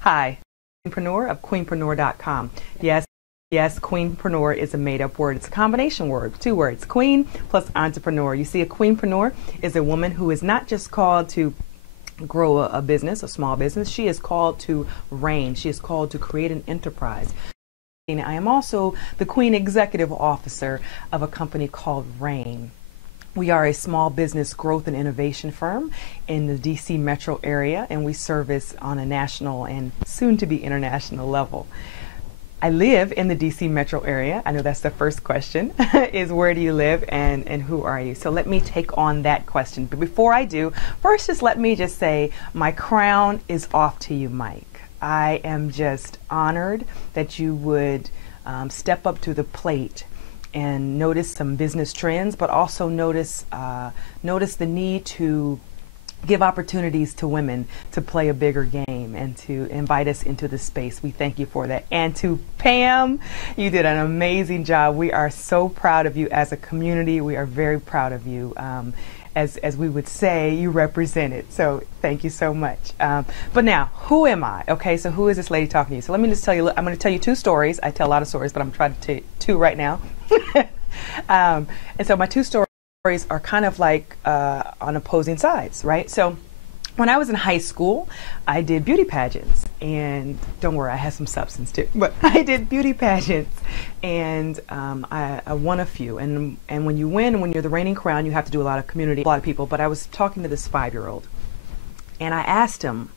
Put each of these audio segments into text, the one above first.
Hi, Queenpreneur of Queenpreneur.com. Yes, Queenpreneur is a made-up word. It's a combination word, two words, queen plus entrepreneur. You see, a queenpreneur is a woman who is not just called to grow a business, a small business. She is called to reign. She is called to create an enterprise. I am also the Queen Executive Officer of a company called RAIN. We are a small business growth and innovation firm in the DC metro area, and we service on a national and soon to be international level. I live in the DC metro area. I know that's the first question, is where do you live and who are you? So let me take on that question. But before I do, first just let me just say my crown is off to you, Mike. I am just honored that you would step up to the plate and notice some business trends, but also notice the need to give opportunities to women to play a bigger game and to invite us into the space. We thank you for that. And to Pam, you did an amazing job. We are so proud of you as a community. We are very proud of you. As we would say, you represent it. So thank you so much. But now, who am I? Okay, so who is this lady talking to you? So let me just tell you, I'm going to tell you two stories. I tell a lot of stories, but I'm trying to tell you two right now. And so my two stories are kind of like on opposing sides, right? So when I was in high school, I did beauty pageants, and don't worry, I had some substance too, but I did beauty pageants, and I won a few, and when you win, when you're the reigning crown, you have to do a lot of community, a lot of people, but I was talking to this 5-year-old, and I asked him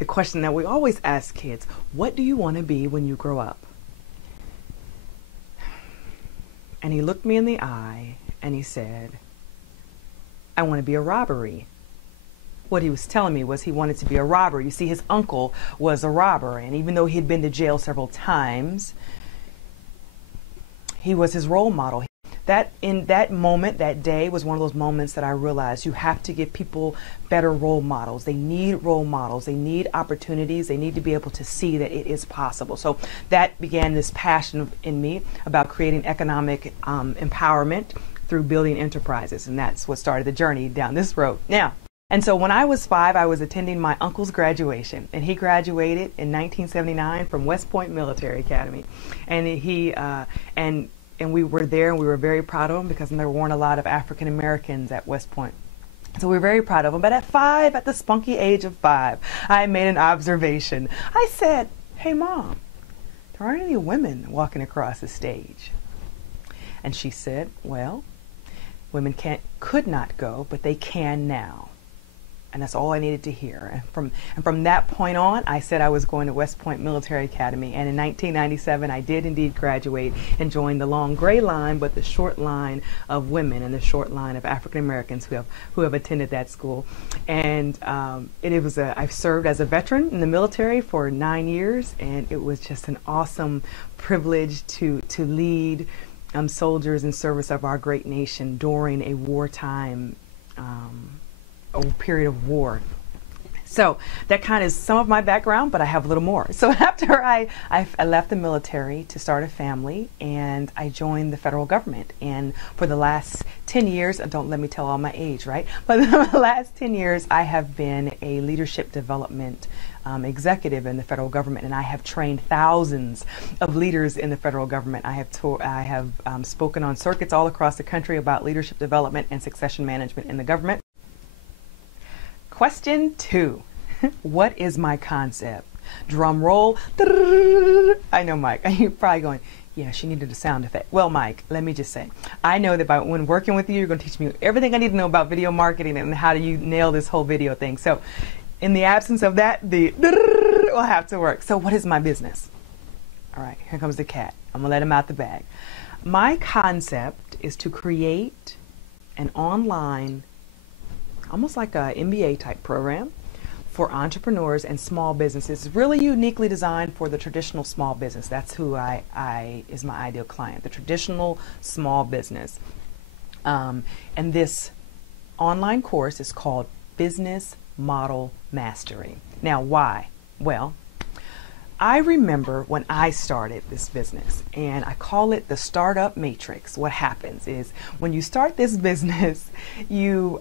the question that we always ask kids: what do you want to be when you grow up? And he looked me in the eye, and he said, I want to be a robbery. What he was telling me was he wanted to be a robber. You see, his uncle was a robber, and even though he'd been to jail several times, he was his role model. That in that moment, that day, was one of those moments that I realized you have to give people better role models. They need role models. They need opportunities. They need to be able to see that it is possible. So that began this passion in me about creating economic empowerment through building enterprises, and that's what started the journey down this road. Now, and so when I was 5, I was attending my uncle's graduation, and he graduated in 1979 from West Point Military Academy, and and we were there, and we were very proud of him because there weren't a lot of African Americans at West Point. So we were very proud of him. But at 5, at the spunky age of 5, I made an observation. I said, "Hey, Mom, there aren't any women walking across the stage." And she said, "Well, women could not go, but they can now." And that's all I needed to hear. And from that point on, I said I was going to West Point Military Academy. And in 1997, I did indeed graduate and join the long gray line, but the short line of women and the short line of African Americans who have attended that school. And I've served as a veteran in the military for 9 years, and it was just an awesome privilege to lead soldiers in service of our great nation during a wartime a period of war. So that kind of is some of my background, but I have a little more. So after I left the military to start a family, and I joined the federal government. And for the last 10 years, don't let me tell all my age, right? But the last 10 years, I have been a leadership development executive in the federal government, and I have trained thousands of leaders in the federal government. I have spoken on circuits all across the country about leadership development and succession management in the government. Question 2, what is my concept? Drum roll. I know, Mike, you're probably going, yeah, she needed a sound effect. Well, Mike, let me just say, I know that when working with you, you're going to teach me everything I need to know about video marketing and how do you nail this whole video thing. So in the absence of that, the will have to work. So what is my business? All right, here comes the cat. I'm going to let him out the bag. My concept is to create an online, almost like a MBA type program for entrepreneurs and small businesses, really uniquely designed for the traditional small business. That's who is my ideal client, the traditional small business. And this online course is called Business Model Mastery. Now, why? Well, I remember when I started this business, and I call it the startup matrix. What happens is when you start this business, you're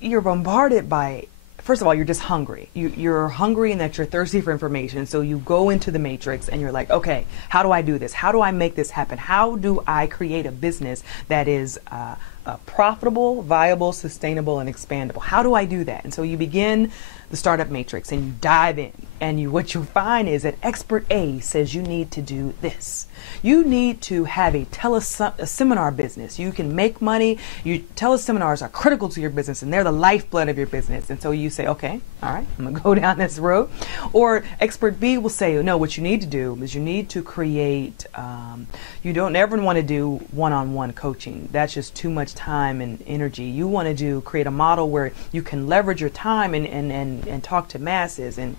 bombarded by first of all, you're just hungry. You're hungry and that you're thirsty for information. So you go into the matrix and you're like, okay, how do I do this? How do I make this happen? How do I create a business that is profitable, viable, sustainable, and expandable? How do I do that? And so you begin the startup matrix and you dive in, and what you find is that expert A says you need to do this. You need to have a teleseminar business. You can make money. Teleseminars are critical to your business and they're the lifeblood of your business. And so you say, okay, all right, I'm gonna go down this road. Or expert B will say, no, what you need to do is you need to create, you don't ever want to do one-on-one coaching. That's just too much time and energy. You want to create a model where you can leverage your time and talk to masses. And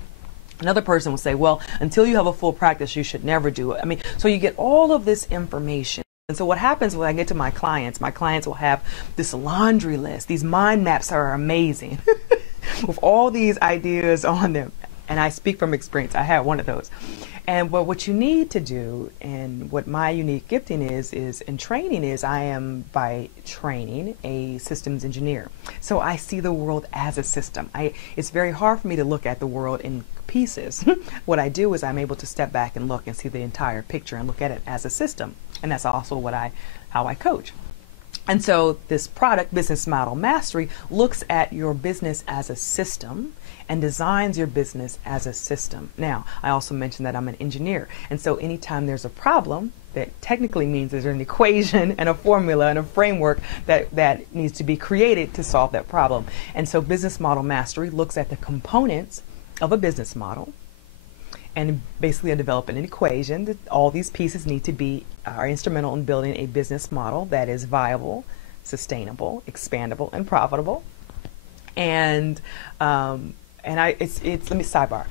another person will say, well, until you have a full practice, you should never do it. I mean, so you get all of this information. And so what happens when I get to my clients will have this laundry list. These mind maps are amazing with all these ideas on them. And I speak from experience. I had one of those. And what you need to do, and what my unique gifting is in training is, I am by training a systems engineer. So I see the world as a system. It's very hard for me to look at the world in pieces. What I do is I'm able to step back and look and see the entire picture and look at it as a system. And that's also how I coach. And so this product, Business Model Mastery, looks at your business as a system and designs your business as a system. Now, I also mentioned that I'm an engineer. And so anytime there's a problem, that technically means there's an equation and a formula and a framework that needs to be created to solve that problem. And so Business Model Mastery looks at the components of a business model and basically develop an equation that all these pieces are instrumental in building a business model that is viable, sustainable, expandable, and profitable. And let me sidebar.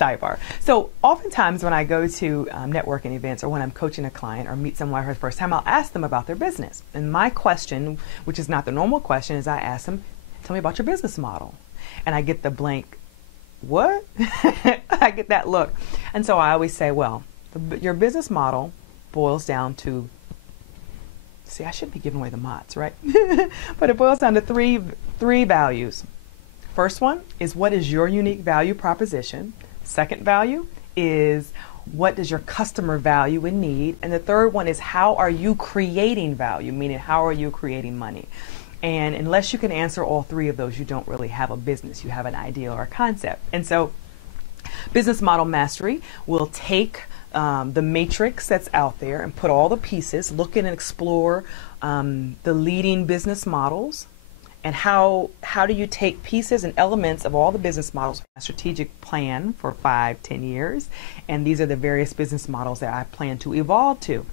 Sidebar. So oftentimes when I go to networking events or when I'm coaching a client or meet someone for the first time, I'll ask them about their business. And my question, which is not the normal question, is I ask them, tell me about your business model. And I get the blank, what? I get that look. And so I always say, well, your business model boils down to, see, I shouldn't be giving away the mods, right? But it boils down to three values. First one is, what is your unique value proposition? Second value is, what does your customer value and need? And the third one is, how are you creating value? Meaning, how are you creating money? And unless you can answer all three of those, you don't really have a business. You have an idea or a concept. And so Business Model Mastery will take the matrix that's out there and put all the pieces, look and explore the leading business models, and how do you take pieces and elements of all the business models, a strategic plan for 5-10 years, and these are the various business models that I plan to evolve to.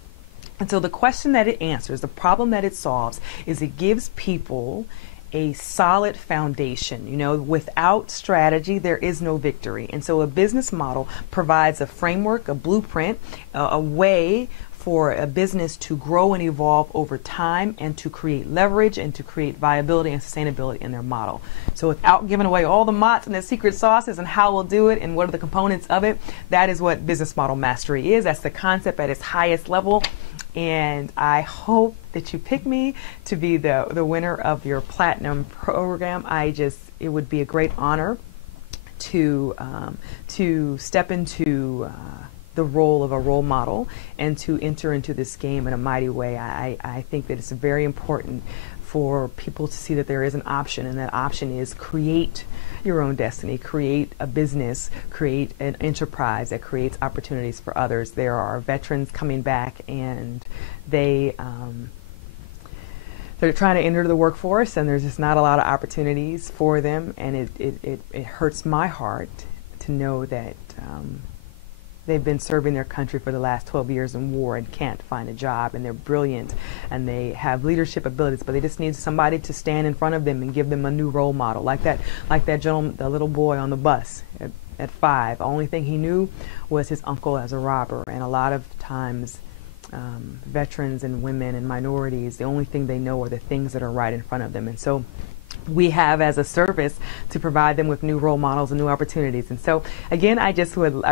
And so the question that it answers, the problem that it solves, is it gives people a solid foundation. You know, without strategy, there is no victory. And so a business model provides a framework, a blueprint, a way for a business to grow and evolve over time and to create leverage and to create viability and sustainability in their model. So without giving away all the mots and the secret sauces and how we'll do it and what are the components of it, that is what Business Model Mastery is. That's the concept at its highest level. And I hope that you pick me to be the winner of your Platinum program. It would be a great honor to step into the role of a role model and to enter into this game in a mighty way. I think that it's very important for people to see that there is an option, and that option is create your own destiny, create a business, create an enterprise that creates opportunities for others. There are veterans coming back, and they're trying to enter the workforce, and there's just not a lot of opportunities for them, and it hurts my heart to know that they've been serving their country for the last 12 years in war and can't find a job, and they're brilliant and they have leadership abilities, but they just need somebody to stand in front of them and give them a new role model, like that gentleman, the little boy on the bus at 5. The only thing he knew was his uncle as a robber. And a lot of times veterans and women and minorities, the only thing they know are the things that are right in front of them. And so we have as a service to provide them with new role models and new opportunities. And so again, I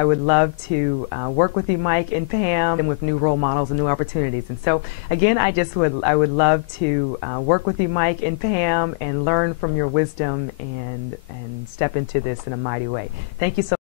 would love to work with you, Mike and Pam, and with new role models and new opportunities. And so again, I would love to work with you, Mike and Pam, and learn from your wisdom and and step into this in a mighty way. Thank you so